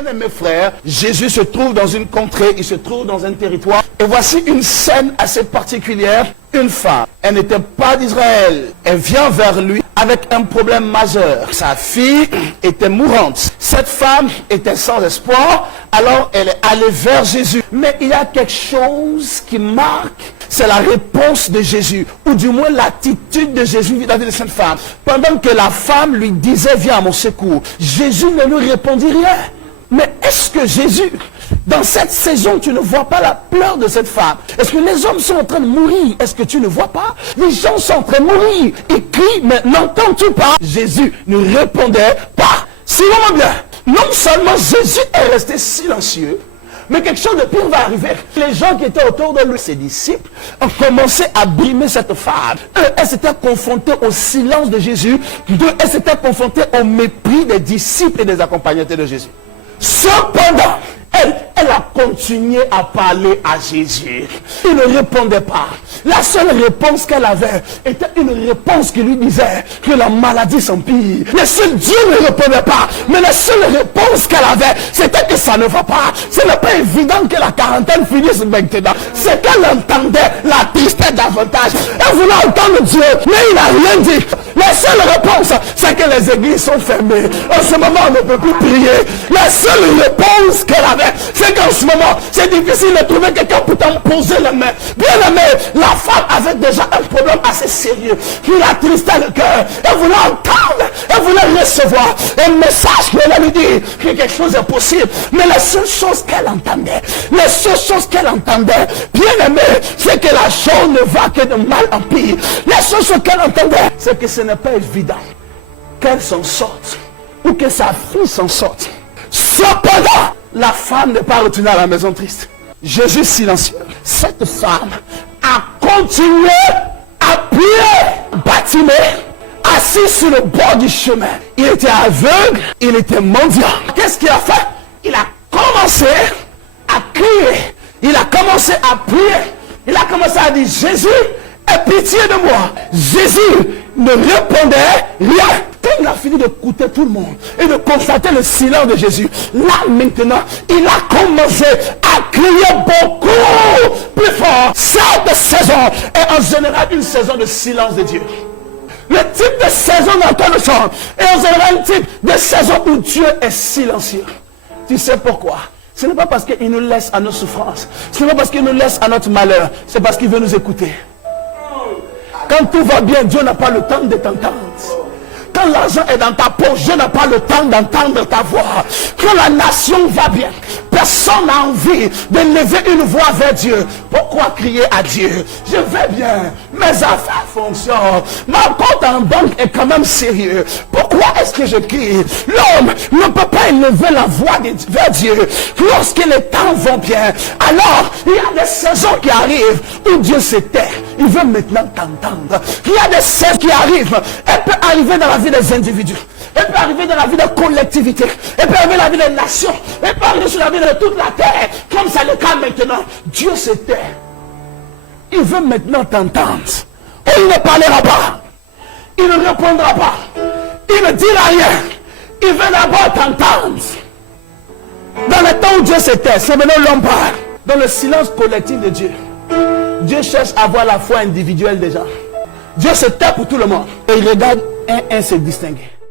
Bien-aimés frères, Jésus se trouve dans une contrée, il se trouve dans un territoire. Et voici une scène assez particulière. Une femme, elle n'était pas d'Israël. Elle vient vers lui avec un problème majeur. Sa fille était mourante. Cette femme était sans espoir. Alors elle est allée vers Jésus. Mais il y a quelque chose qui marque. C'est la réponse de Jésus. Ou du moins l'attitude de Jésus vis-à-vis de cette femme. Pendant que la femme lui disait, viens à mon secours, Jésus ne lui répondit rien. Mais est-ce que Jésus, dans cette saison, tu ne vois pas la pleurs de cette femme? Est-ce que les hommes sont en train de mourir? Est-ce que tu ne vois pas? Les gens sont en train de mourir. Ils crient, mais n'entends-tu pas? Jésus ne répondait pas. Suivez-moi bien. Non seulement Jésus est resté silencieux, mais quelque chose de pire va arriver. Les gens qui étaient autour de lui, ses disciples, ont commencé à brimer cette femme. Elle s'était confrontée au silence de Jésus. Elle s'était confrontée au mépris des disciples et des accompagnateurs de Jésus. Cependant, elle a continué à parler à Jésus. Il ne répondait pas. La seule réponse qu'elle avait était une réponse qui lui disait que la maladie s'empire. Le seul Dieu ne répondait pas. Mais la seule réponse qu'elle avait, c'était que ça ne va pas. Ce n'est pas évident que la quarantaine finisse maintenant. C'est qu'elle entendait la tristesse davantage. Elle voulait entendre Dieu, mais il n'a rien dit. La seule réponse, c'est que les églises sont fermées. En ce moment, on ne peut plus prier. La seule réponse qu'elle avait, c'est qu'en ce moment, c'est difficile de trouver quelqu'un pour t'imposer les mains. Bien aimé, la femme avait déjà un problème assez sérieux qui l'attristait le cœur. Elle voulait entendre, elle voulait recevoir un message qui allait lui dire que quelque chose est possible. Mais la seule chose qu'elle entendait, bien aimé, c'est que la chose ne va que de mal en pire. La seule chose qu'elle entendait, c'est que ce n'est pas évident qu'elle s'en sorte ou que sa fille s'en sorte. Cependant, la femme n'est pas retournée à la maison triste. Jésus silencieux. Cette femme a continué à prier, bâtimé, assis sur le bord du chemin. Il était aveugle, il était mendiant. Qu'est-ce qu'il a fait? Il a commencé à crier. Il a commencé à prier. Il a commencé à dire, Jésus, aie pitié de moi. Jésus ne répondait rien. Quand il a fini d'écouter tout le monde et de constater le silence de Jésus, là maintenant, il a commencé à crier beaucoup plus fort. Cette saison est en général une saison de silence de Dieu. Le type de saison dans laquelle nous sommes est en général un type de saison où Dieu est silencieux. Tu sais pourquoi? Ce n'est pas parce qu'il nous laisse à nos souffrances. Ce n'est pas parce qu'il nous laisse à notre malheur. C'est parce qu'il veut nous écouter. Quand tout va bien, Dieu n'a pas le temps de t'entendre. Quand l'argent est dans ta poche, Dieu n'a pas le temps d'entendre ta voix. Quand la nation va bien, personne n'a envie de lever une voix vers Dieu. Pourquoi crier à Dieu? Je vais bien, mes affaires fonctionnent, ma compte en banque est quand même sérieux. Pourquoi est-ce que je crie? L'homme ne peut pas élever la voix vers Dieu lorsque les temps vont bien. Alors, il y a des saisons qui arrivent où Dieu se tait. Il veut maintenant t'entendre. Il y a des saisons qui arrivent. Elle peut arriver dans la vie des individus. Elle peut arriver dans la vie des collectivités. Elle peut arriver dans la vie des nations. Elle peut arriver sur la vie de toute la terre. Comme c'est le cas maintenant. Dieu se tait. Il veut maintenant t'entendre. Et il ne parlera pas. Il ne répondra pas. Il ne dira rien. Il veut d'abord t'entendre. Dans le temps où Dieu se tait, c'est maintenant l'homme parle. Dans le silence collectif de Dieu, Dieu cherche à avoir la foi individuelle des gens. Dieu se tait pour tout le monde. Et il regarde un se distinguer.